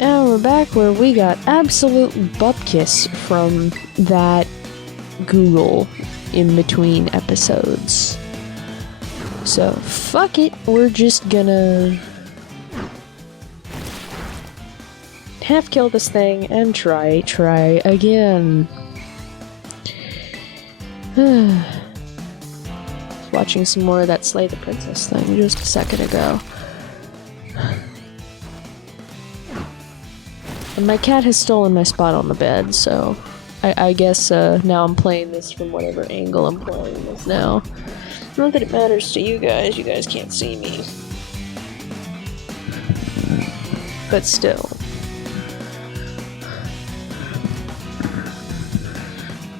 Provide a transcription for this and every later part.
And we're back where we got absolute bupkis from that Google in between episodes. So, fuck it, we're just gonna half kill this thing and try again. Watching some more of that Slay the Princess thing just a second ago. And my cat has stolen my spot on the bed, so I guess now I'm playing this from whatever angle I'm playing this now. Not that it matters to you guys can't see me. But still.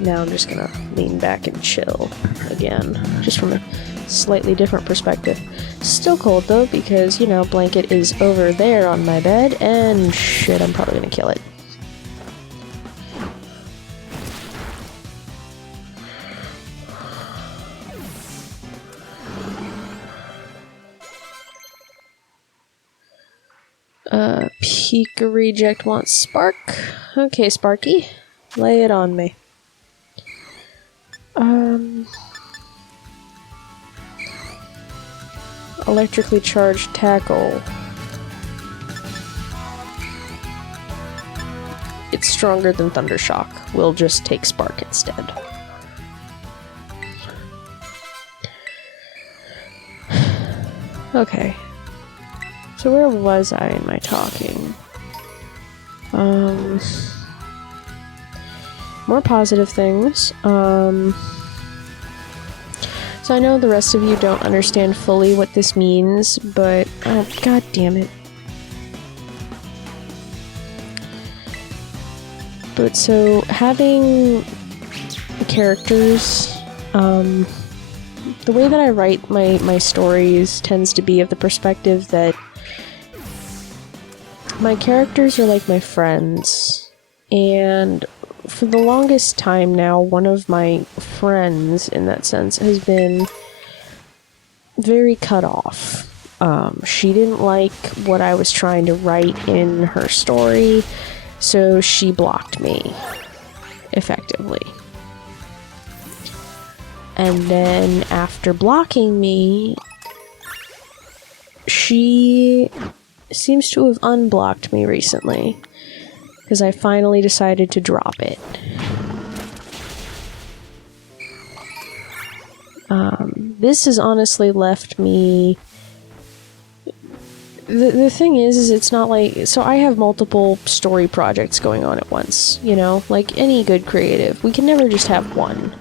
Now I'm just gonna lean back and chill again, just from a slightly different perspective. Still cold though, because, you know, blanket is over there on my bed, and shit, I'm probably gonna kill it. Pika Reject wants Spark. Okay, Sparky, lay it on me. Electrically charged tackle. It's stronger than Thundershock. We'll just take Spark instead. Okay. So where was I in my talking? More positive things. So I know the rest of you don't understand fully what this means, but oh, god damn it. But so having characters, the way that I write my stories tends to be of the perspective that my characters are like my friends, and for the longest time now, one of my friends, in that sense, has been very cut off. She didn't like what I was trying to write in her story, so she blocked me, effectively. And then, after blocking me, she seems to have unblocked me recently. Because I finally decided to drop it. This has honestly left me... The thing is it's not like... So I have multiple story projects going on at once, you know? Like any good creative. We can never just have one.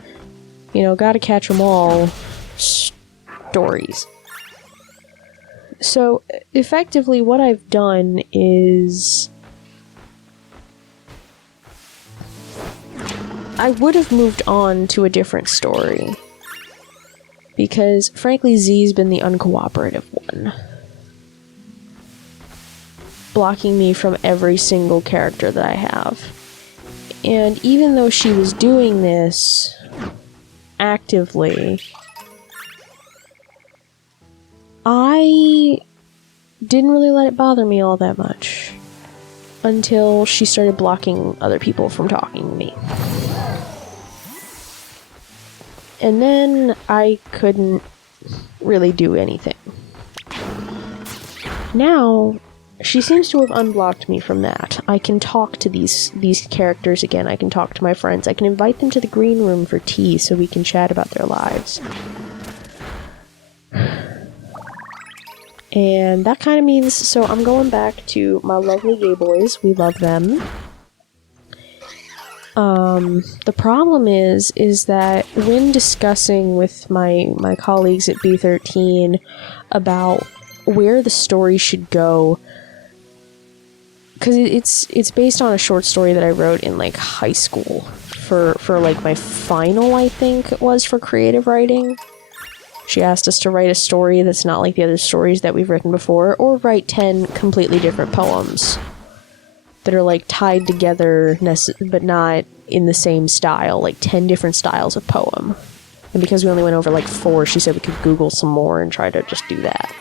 You know, gotta catch them all. Stories. So, effectively, what I've done is... I would have moved on to a different story. Because, frankly, Z's been the uncooperative one. Blocking me from every single character that I have. And even though she was doing this actively, I didn't really let it bother me all that much. Until she started blocking other people from talking to me. And then I couldn't really do anything. Now, she seems to have unblocked me from that. I can talk to these characters again. I can talk to my friends. I can invite them to the green room for tea so we can chat about their lives. And that kind of means, so I'm going back to my lovely gay boys. We love them. The problem is that when discussing with my colleagues at B13 about where the story should go, because it's based on a short story that I wrote in like high school for like my final, I think it was, for creative writing. She asked us to write a story that's not like the other stories that we've written before, or write 10 completely different poems that are like tied together but not in the same style, like 10 different styles of poem. And because we only went over like 4, she said we could Google some more and try to just do that.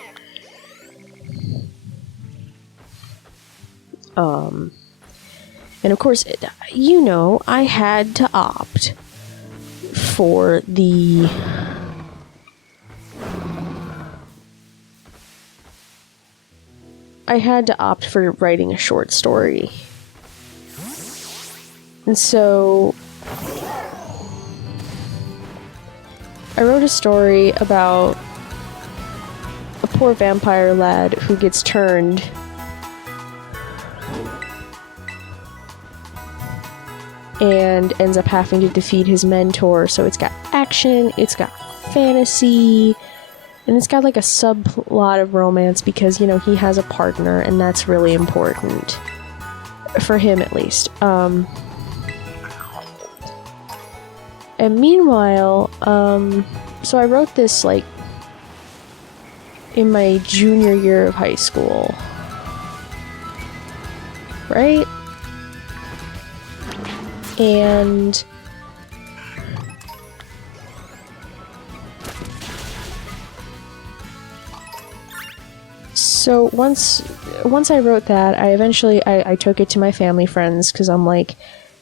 And of course, you know, I had to opt for the... I had to opt for writing a short story. And so... I wrote a story about a poor vampire lad who gets turned and ends up having to defeat his mentor. So it's got action, it's got fantasy, and it's got like a subplot of romance because, you know, he has a partner and that's really important. For him, at least. And meanwhile, so I wrote this, like, in my junior year of high school. Right? And... so once I wrote that, I eventually took it to my family friends because I'm like,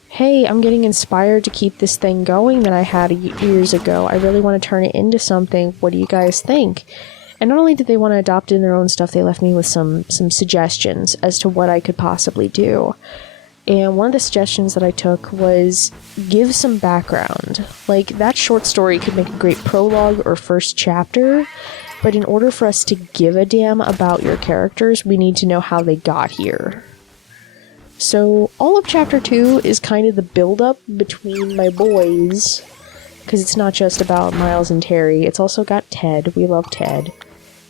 hey, I'm getting inspired to keep this thing going that I had years ago. I really want to turn it into something. What do you guys think? And not only did they want to adopt in their own stuff, they left me with some suggestions as to what I could possibly do. And one of the suggestions that I took was give some background. Like, that short story could make a great prologue or first chapter, but in order for us to give a damn about your characters, we need to know how they got here. So all of chapter 2 is kind of the build-up between my boys, because it's not just about Miles and Terry, it's also got Ted. We love Ted.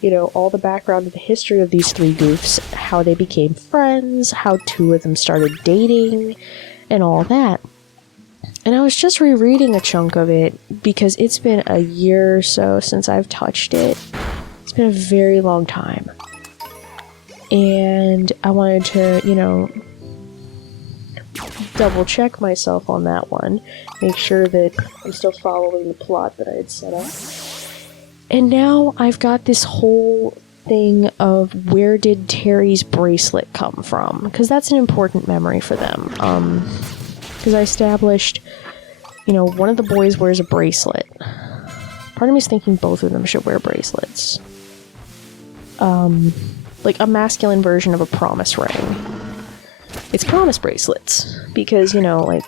You know, all the background of the history of these three goofs, how they became friends, how two of them started dating, and all that. And I was just rereading a chunk of it, because it's been a year or so since I've touched it. It's been a very long time. And I wanted to, you know, double check myself on that one, make sure that I'm still following the plot that I had set up. And now I've got this whole thing of where did Terry's bracelet come from, because that's an important memory for them. Because I established, you know, one of the boys wears a bracelet. Part of me is thinking both of them should wear bracelets. Like a masculine version of a promise ring. It's promise bracelets, because, you know, like,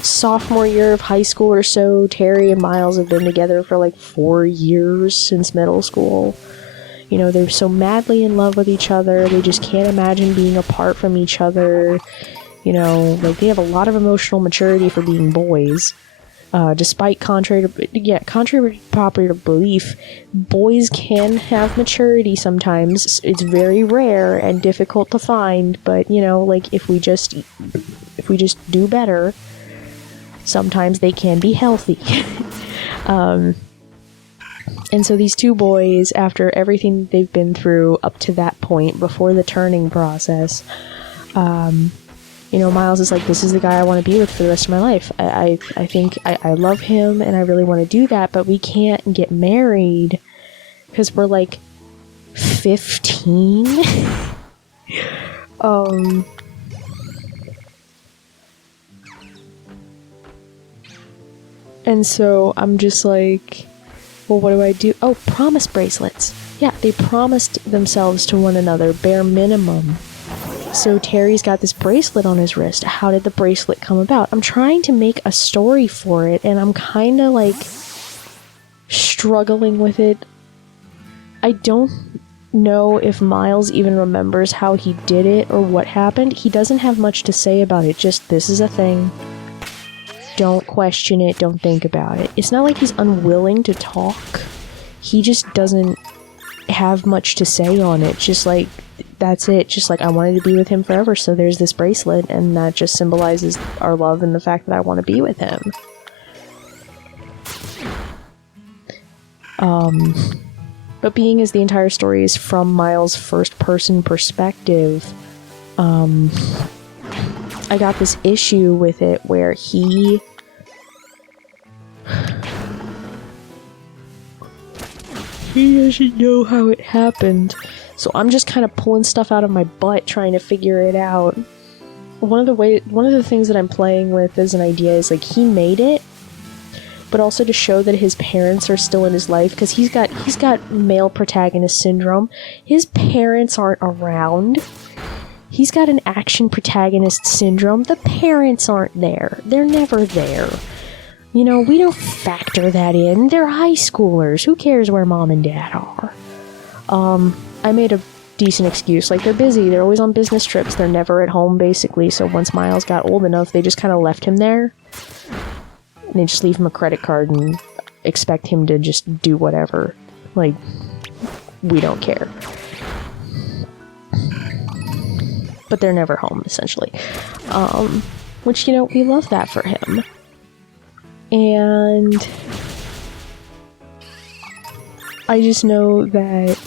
sophomore year of high school or so, Terry and Miles have been together for like 4 years since middle school. You know, they're so madly in love with each other, they just can't imagine being apart from each other. You know, like, they have a lot of emotional maturity for being boys. Despite contrary to popular belief, boys can have maturity sometimes. It's very rare and difficult to find, but, you know, like, if we just do better, sometimes they can be healthy. And so these two boys, after everything they've been through up to that point, before the turning process, you know, Miles is like, this is the guy I want to be with for the rest of my life. I think I love him and I really want to do that, but we can't get married because we're like 15. And so I'm just like, well, what do I do? Oh, promise bracelets. Yeah, they promised themselves to one another, bare minimum. So Terry's got this bracelet on his wrist. How did the bracelet come about? I'm trying to make a story for it, and I'm kind of, like, struggling with it. I don't know if Miles even remembers how he did it or what happened. He doesn't have much to say about it, just, this is a thing. Don't question it, don't think about it. It's not like he's unwilling to talk. He just doesn't have much to say on it. Just like, that's it. Just like, I wanted to be with him forever, so there's this bracelet, and that just symbolizes our love and the fact that I want to be with him. But being as the entire story is from Miles' first-person perspective, I got this issue with it where he doesn't know how it happened. So I'm just kind of pulling stuff out of my butt trying to figure it out. One of the things that I'm playing with as an idea is, like, he made it, but also to show that his parents are still in his life, because he's got male protagonist syndrome. His parents aren't around. He's got an action protagonist syndrome. The parents aren't there. They're never there. You know, we don't factor that in. They're high schoolers. Who cares where mom and dad are? I made a decent excuse. Like, they're busy. They're always on business trips. They're never at home, basically. So once Miles got old enough, they just kind of left him there. And they just leave him a credit card and expect him to just do whatever. Like, we don't care. But they're never home, essentially. Which, you know, we love that for him. And I just know that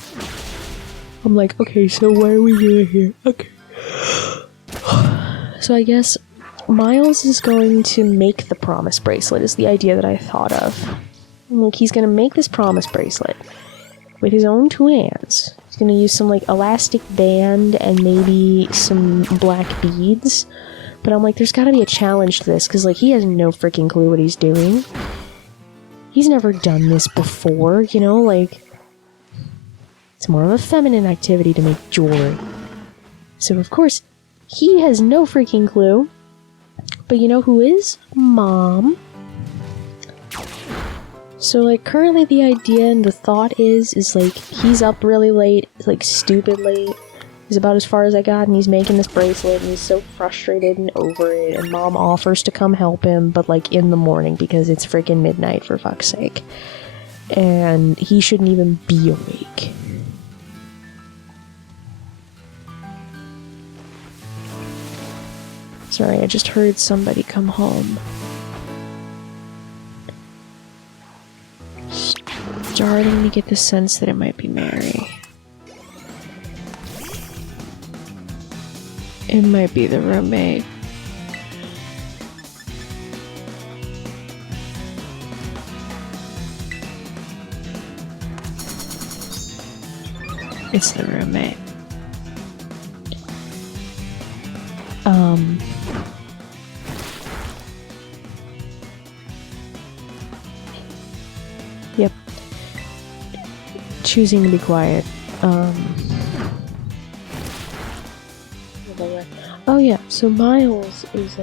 I'm like, okay, so what are we doing here? Okay. So I guess Miles is going to make the promise bracelet, is the idea that I thought of. Like, he's going to make this promise bracelet with his own two hands. He's going to use some, like, elastic band and maybe some black beads. But I'm like, there's got to be a challenge to this, because, like, he has no freaking clue what he's doing. He's never done this before, you know, like, it's more of a feminine activity to make jewelry. So, of course, he has no freaking clue. But you know who is? Mom. So, like, currently the idea and the thought is like, he's up really late, like, stupid late. He's about as far as I got, and he's making this bracelet, and he's so frustrated and over it, and Mom offers to come help him, but, like, in the morning, because it's freaking midnight, for fuck's sake. And he shouldn't even be awake. Sorry, I just heard somebody come home. Starting to get the sense that it might be Mary. It might be the roommate. It's the roommate. Yep. Choosing to be quiet. Oh yeah, so Miles is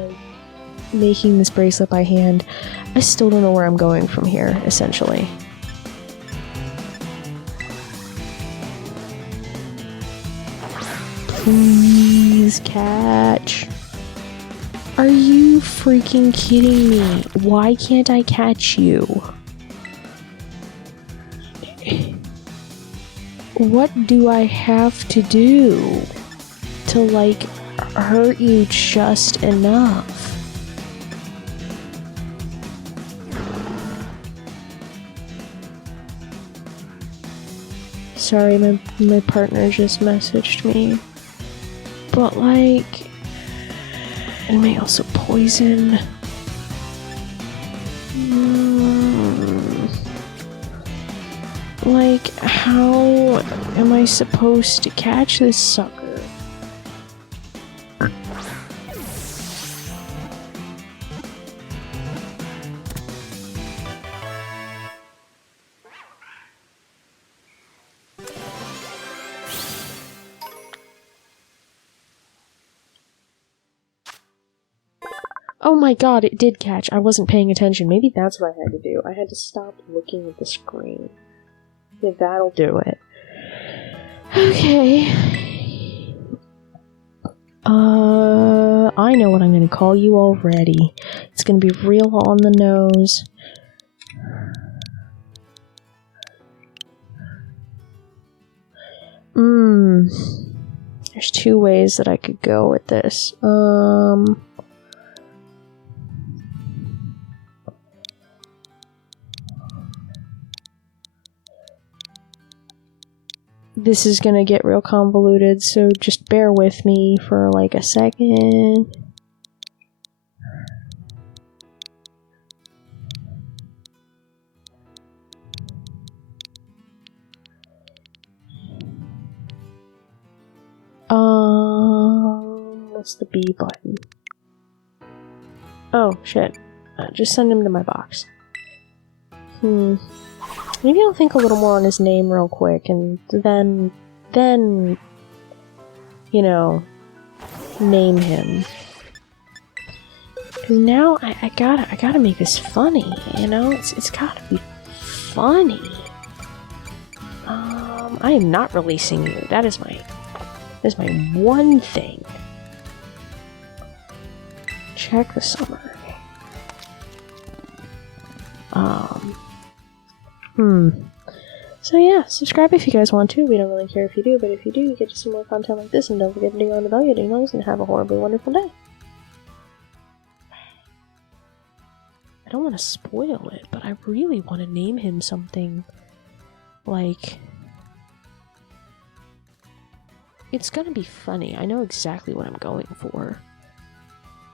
making this bracelet by hand. I still don't know where I'm going from here, essentially. Please catch. Are you freaking kidding me? Why can't I catch you? What do I have to do to, like, hurt you just enough? Sorry, my partner just messaged me. But, like, it may also poison. Like, how am I supposed to catch this sucker? Oh my god, it did catch. I wasn't paying attention. Maybe that's what I had to do. I had to stop looking at the screen. Yeah, that'll do it. Okay. I know what I'm gonna call you already. It's gonna be real on the nose. There's two ways that I could go with this. This is gonna get real convoluted, so just bear with me for like a second. What's the B button? Oh, shit. Just send him to my box. Maybe I'll think a little more on his name real quick, and then, you know, name him. Cause now I gotta make this funny, you know? It's gotta be funny. I am not releasing you. That is my one thing. Check the summary. So yeah, subscribe if you guys want to. We don't really care if you do, but if you do, you get to see more content like this, and don't forget to ding on the bell, ding and have a horribly wonderful day. I don't want to spoil it, but I really want to name him something like... It's gonna be funny. I know exactly what I'm going for.